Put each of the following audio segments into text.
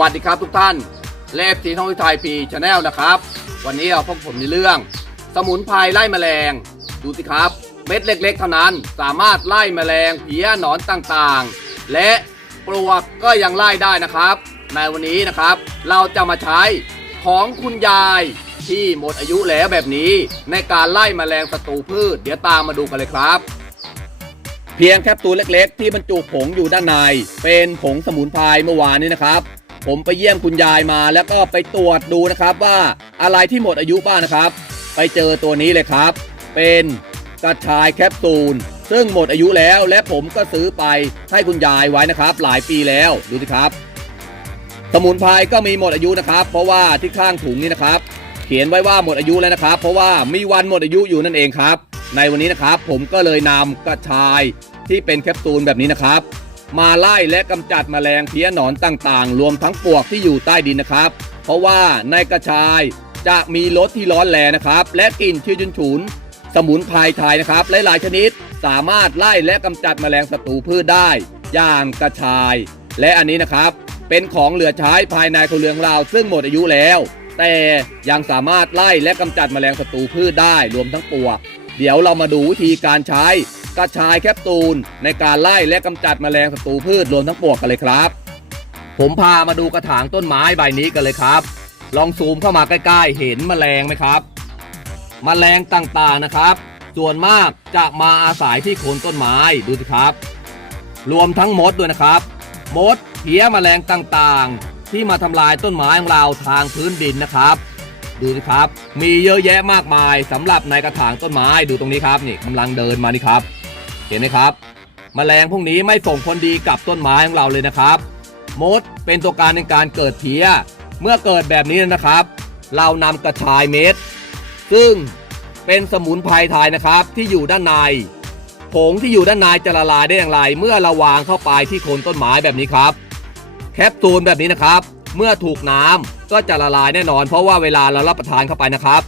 วัสดีครับทุกท่านเลฟสีท่องวิทยพีชาแนลนะครับ วันนี้เราพบผมในเรื่อง สมุนไพรไล่แมลง ดูสิครับ เม็ดเล็กๆเท่านั้นสามารถไล่แมลงเพี้ยหนอนต่างๆ และปลวกก็ยังไล่ได้นะครับ ในวันนี้นะครับ เราจะมาใช้ของคุณยายที่หมดอายุแล้วแบบนี้ ในการไล่แมลงศัตรูพืช เดี๋ยวตามมาดูกันเลยครับเพียงแคปซูลเล็กๆ ที่บรรจุผงอยู่ด้านใน เป็นผงสมุนไพรเมื่อวานนี้นะครับ ผมไปเยี่ยมคุณยายมา แล้วก็ไปตรวจดูนะครับว่าอะไรที่หมดอายุบ้างนะครับ ไปเจอตัวนี้เลยครับ เป็นกระชายแคปซูลซึ่งหมดอายุแล้วและผมก็ซื้อไปให้คุณยายไว้นะครับ หลายปีแล้วดูสิครับ สมุนไพรก็มีหมดอายุนะครับ เพราะว่าที่ข้างถุงนี้นะครับ เขียนไว้ว่าหมดอายุแล้วนะครับ เพราะว่ามีวันหมดอายุอยู่นั่นเองครับ ในวันนี้นะครับ ผมก็เลยนำกระชายที่เป็นแคปซูลแบบนี้นะครับ มาไล่และกำจัดแมลงเพี้ยหนอนต่างๆ รวมทั้งปวกที่อยู่ใต้ดินนะครับ เพราะว่าในกระชายจะมีรสที่ร้อนแรงนะครับ และกลิ่นที่ฉุนฉุนสมุนไพรไทยนะครับหลายๆชนิดสามารถไล่และกำจัดแมลงศัตรูพืชได้ อย่างกระชาย และอันนี้นะครับ เป็นของเหลือใช้ภายในครัวเรือนของเราซึ่งหมดอายุแล้ว แต่ยังสามารถไล่และกำจัดแมลงศัตรูพืชได้รวมทั้งปวก เดี๋ยวเรามาดูวิธีการใช้กระชายแคปซูลในการไล่และกำจัดแมลงศัตรูพืชรวมทั้งปลวกกันเลยครับ ผมพามาดูกระถางต้นไม้ใบนี้กันเลยครับ ลองซูมเข้ามาใกล้ๆ เห็นแมลงไหมครับ แมลงต่างๆนะครับ ส่วนมากจะมาอาศัยที่โคนต้นไม้ดูสิครับ รวมทั้งมดด้วยนะครับ มดเพี้ยแมลงต่างๆ ที่มาทำลายต้นไม้ของเราทางพื้นดินนะครับ ดูสิครับ มีเยอะแยะมากมายสำหรับในกระถางต้นไม้ดูตรงนี้ครับนี่กำลังเดินมานี่ครับ เห็นไหมครับแมลงพวกนี้ไม่ส่งผลดีกับต้นไม้ของเราเลยนะครับมดเป็นตัวการในการเกิดเพี้ย เมื่อเกิดแบบนี้นะครับ เรานำกระชายเม็ดซึ่งเป็นสมุนไพรไทยนะครับที่อยู่ด้านในผงที่อยู่ด้านในจะละลายได้อย่างไร เมื่อเราวางเข้าไปที่โคนต้นไม้แบบนี้ครับ แคปซูลแบบนี้นะครับ เมื่อถูกน้ำก็จะละลายแน่นอน เพราะว่าเวลาเรารับประทานเข้าไปนะครับ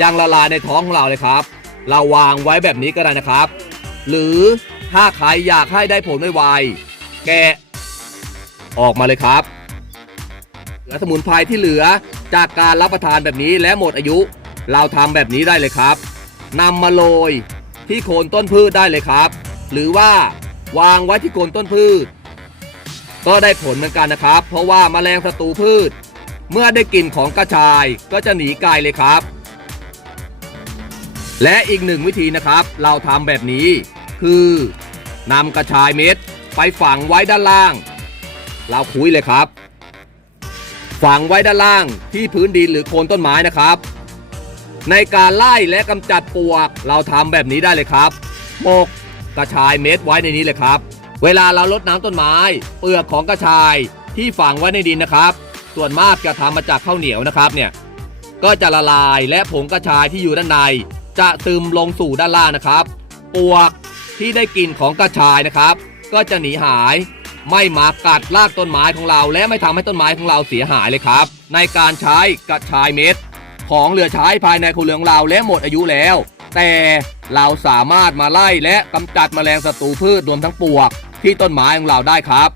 ยังละลายในท้องของเราเลยครับ เราวางไว้แบบนี้ก็ได้นะครับ หรือถ้าใครอยากให้ได้ผลไวๆแกะออกมาเลยครับเหลือสมุนไพรที่เหลือจากการรับประทานแบบนี้และหมดอายุ เราทำแบบนี้ได้เลยครับนำมาโรยที่โคนต้นพืชได้เลยครับ หรือว่าวางไว้ที่โคนต้นพืช ก็ได้ผลเหมือนกันนะครับ เพราะว่าแมลงศัตรูพืช เมื่อได้กลิ่นของกระชายก็จะหนีไกลเลยครับ และอีกหนึ่งวิธีนะครับ เราทำแบบนี้ คือนำกระชายเม็ดไปฝังไว้ด้านล่าง เราคุยเลยครับ ฝังไว้ด้านล่างที่พื้นดินหรือโคนต้นไม้นะครับ ในการไล่และกำจัดปวก เราทำแบบนี้ได้เลยครับโปกกระชายเม็ดไว้ในนี้เลยครับ เวลาเราลดน้ำต้นไม้ เปลือกของกระชายที่ฝังไว้ในดินนะครับ ส่วนมากจะทำมาจากข้าวเหนียวนะครับเนี่ยก็จะละลายและผงกระชายที่อยู่ด้านใน จะซึมลงสู่ด้านล่างนะครับปลวกที่ได้กลิ่นของกระชายนะครับ ก็จะหนีหายไม่มากัดรากต้นไม้ของเรา และไม่ทำให้ต้นไม้ของเราเสียหายเลยครับ ในการใช้กระชายเม็ดของเหลือใช้ภายในครัวเรือนของเราและหมดอายุแล้ว แต่เราสามารถมาไล่และกำจัดแมลงศัตรูพืชรวมทั้งปวก ที่ต้นไม้ของเราได้ครับ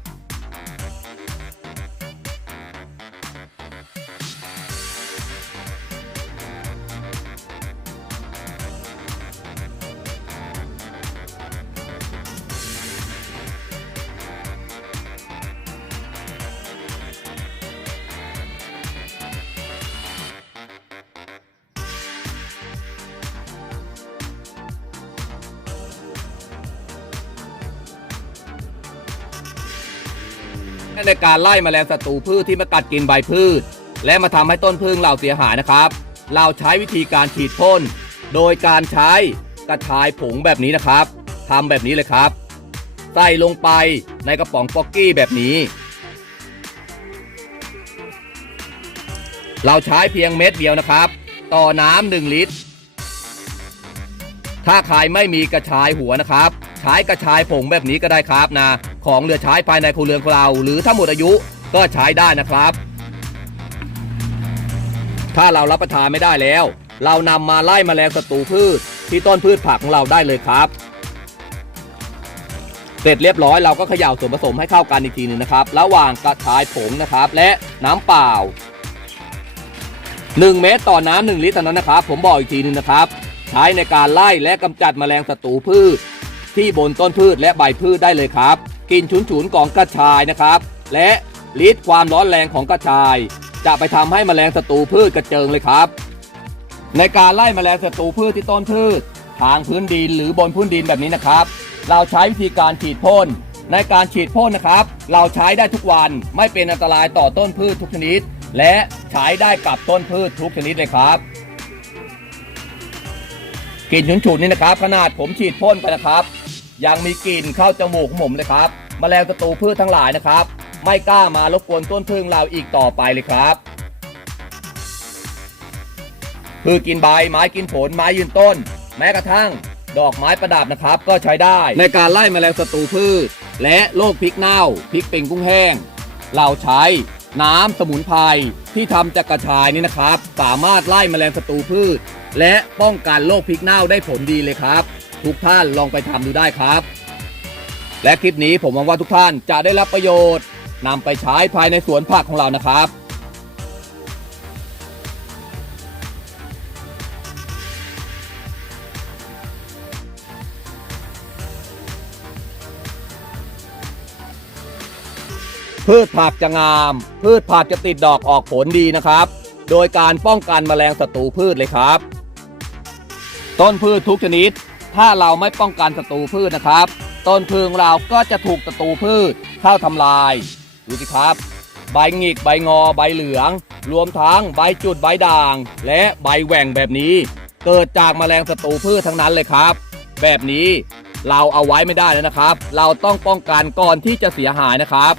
ในการไล่แมลงศัตรูพืชที่มากัดกินใบพืช และมาทำให้ต้นพึ่งเราเสียหายนะครับ เราใช้วิธีการฉีดพ่นโดยการใช้กระชายผงแบบนี้นะครับทำแบบนี้เลยครับ ใส่ลงไปในกระป๋องป๊อกกี้แบบนี้ เราใช้เพียงเม็ดเดียวนะครับ ต่อน้ำหนึ่งลิตร ถ้าใครไม่มีกระชายหัวนะครับ ใช้กระชายผงแบบนี้ก็ได้ครับนะ ของเหลือใช้ภายในครัวเรือนของเรา หรือถ้าหมดอายุก็ใช้ได้นะครับ ถ้าเรารับประทานไม่ได้แล้ว เรานำมาไล่แมลงศัตรูพืช ที่ต้นพืชผักของเราได้เลยครับ เสร็จเรียบร้อยเราก็เขย่าส่วนผสมให้เข้ากันอีกทีหนึงนะครับ ระหว่างกระชายผงนะครับ และน้ำเปล่า 1 เม็ดต่อน้ำ1ลิตรเท่านั้นนะครับ ผมบอกอีกทีหนึงนะครับ ใช้ในการไล่และกำจัดแมลงศัตรูพืช ที่บนต้นพืชและใบพืชได้เลยครับ กลิ่นฉุนๆของกระชายนะครับ และฤทธิ์ความร้อนแรงของกระชาย จะไปทำให้แมลงศัตรูพืชกระเจิงเลยครับ ในการไล่แมลงศัตรูพืชที่ต้นพืช ทางพื้นดินหรือบนพื้นดินแบบนี้นะครับ เราใช้วิธีการฉีดพ่นในการฉีดพ่นนะครับ เราใช้ได้ทุกวันไม่เป็นอันตรายต่อต้นพืชทุกชนิด และใช้ได้กับต้นพืชทุกชนิดเลยครับกลิ่นฉุนๆนี่นะครับ ขนาดผมฉีดพ่นไปนะครับ ยังมีกลิ่นเข้าจมูกของผมเลยครับมแมลงศัตรูพืชทั้งหลายนะครับ ไม่กล้ามารบกวนต้นพึ่งเราอีกต่อไปเลยครับพืชกินใบไม้กินผลไม้ยืนต้น แม้กระทั่ง ดอกไม้ประดับนะครับ ก็ใช้ได้ ในการไล่แมลงศัตรูพืช และโรคพริกเน่าพริกเป็นกุ้งแห้ง เราใช้น้ำสมุนไพรที่ทำจากกระชายนี่นะครับ สามารถไล่แมลงศัตรูพืช และป้องกันโรคพริกเน่าได้ผลดีเลยครับ ทุกท่านลองไปทำดูได้ครับ และคลิปนี้ผมหวังว่าทุกท่านจะได้รับประโยชน์นำไปใช้ภายในสวนผักของเรานะครับพืชผักจะงาม พืชผักจะติดดอกออกผลดีนะครับ โดยการป้องกันแมลงศัตรูพืชเลยครับ ต้นพืชทุกชนิด ถ้าเราไม่ป้องกันศัตรูพืชนะครับ ต้นพืชของเราก็จะถูกศัตรูพืชเข้าทำลาย ดูสิครับ ใบหงิกใบงอใบเหลือง รวมทั้งใบจุดใบด่าง และใบแหว่งแบบนี้ เกิดจากแมลงศัตรูพืชทั้งนั้นเลยครับ แบบนี้เราเอาไว้ไม่ได้แล้วนะครับ เราต้องป้องกันก่อนที่จะเสียหายนะครับ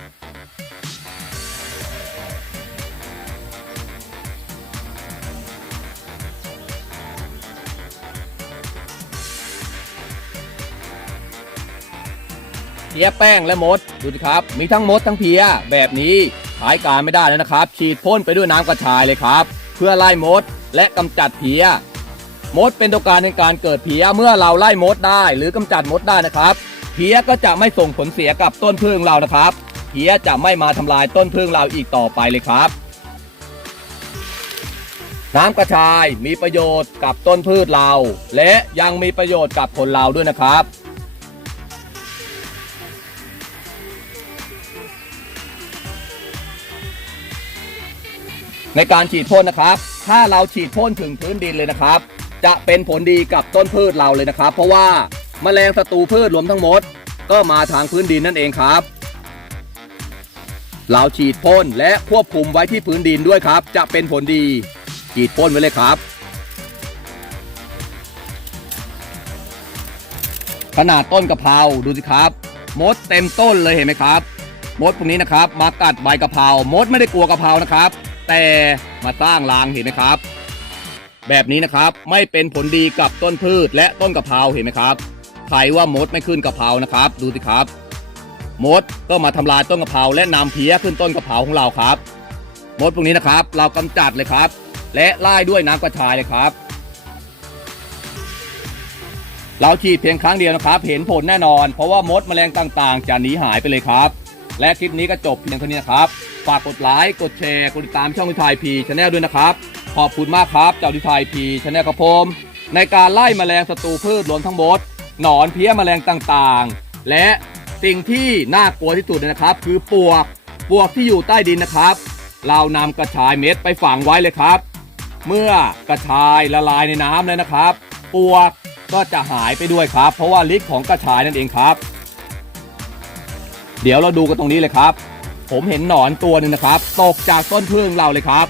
เพี้ยแป้งและมด ดูสิครับ มีทั้งมดทั้งเพี้ยแบบนี้ขายการไม่ได้แล้วนะครับ ฉีดพ่นไปด้วยน้ำกระชายเลยครับ เพื่อไล่มดและกำจัดเพี้ยมดเป็นตัวการในการเกิดเพี้ยเมื่อเราไล่มดได้ หรือกำจัดมดได้นะครับ เพี้ยก็จะไม่ส่งผลเสียกับต้นพึ่งเรานะครับ เพี้ยจะไม่มาทำลายต้นพึ่งเราอีกต่อไปเลยครับน้ำกระชายมีประโยชน์กับต้นพืชเรา และยังมีประโยชน์กับคนเราด้วยนะครับ ในการฉีดพ่นนะครับ ถ้าเราฉีดพ่นถึงพื้นดินเลยนะครับ จะเป็นผลดีกับต้นพืชเราเลยนะครับ เพราะว่าแมลงศัตรูพืชรวมทั้งหมด ก็มาทางพื้นดินนั่นเองครับ เราฉีดพ่นและควบคุมไว้ที่พื้นดินด้วยครับ จะเป็นผลดี ฉีดพ่นไว้เลยครับ ขนาดต้นกะเพราดูสิครับ มดเต็มต้นเลยเห็นไหมครับ มดพวกนี้นะครับ มากัดใบกะเพรามดไม่ได้กลัวกะเพรานะครับ แต่มาสร้างรางเห็นไหมครับ แบบนี้นะครับไม่เป็นผลดีกับต้นพืชและต้นกะเพราเห็นไหมครับใครว่ามดไม่ขึ้นกะเพรานะครับ ดูสิครับ มดก็มาทำลายต้นกะเพราและนำเพี้ยขึ้นต้นกะเพราของเราครับ มดพวกนี้นะครับ เรากำจัดเลยครับ และไล่ด้วยน้ำกระชายเลยครับ เราฉีดเพียงครั้งเดียวนะครับ เห็นผลแน่นอน เพราะว่ามดแมลงต่างๆ จะหนีหายไปเลยครับ และคลิปนี้ก็จบเพียงเท่านี้นะครับ ฝากกดไลค์ กดแชร์ กดติดตามช่องวิทายพีชาแนลด้วยนะครับ ขอบคุณมากครับเจ้าวิทายพีชาแนลครับผมในการไล่แมลงศัตรูพืชรวมทั้งหมด หนอนเพี้ยแมลงต่างๆ และสิ่งที่น่ากลัวที่สุดนะครับ คือปวกปวกที่อยู่ใต้ดินนะครับ เรานำกระชายเม็ดไปฝังไว้เลยครับ เมื่อกระชายละลายในน้ำเลยนะครับ ปวกก็จะหายไปด้วยครับ เพราะว่าฤทธิ์ของกระชายนั่นเองครับ เดี๋ยวเราดูกันตรงนี้เลยครับ ผมเห็นหนอนตัวหนึ่งนะครับ ตกจากต้นพึ่งเราเลยครับ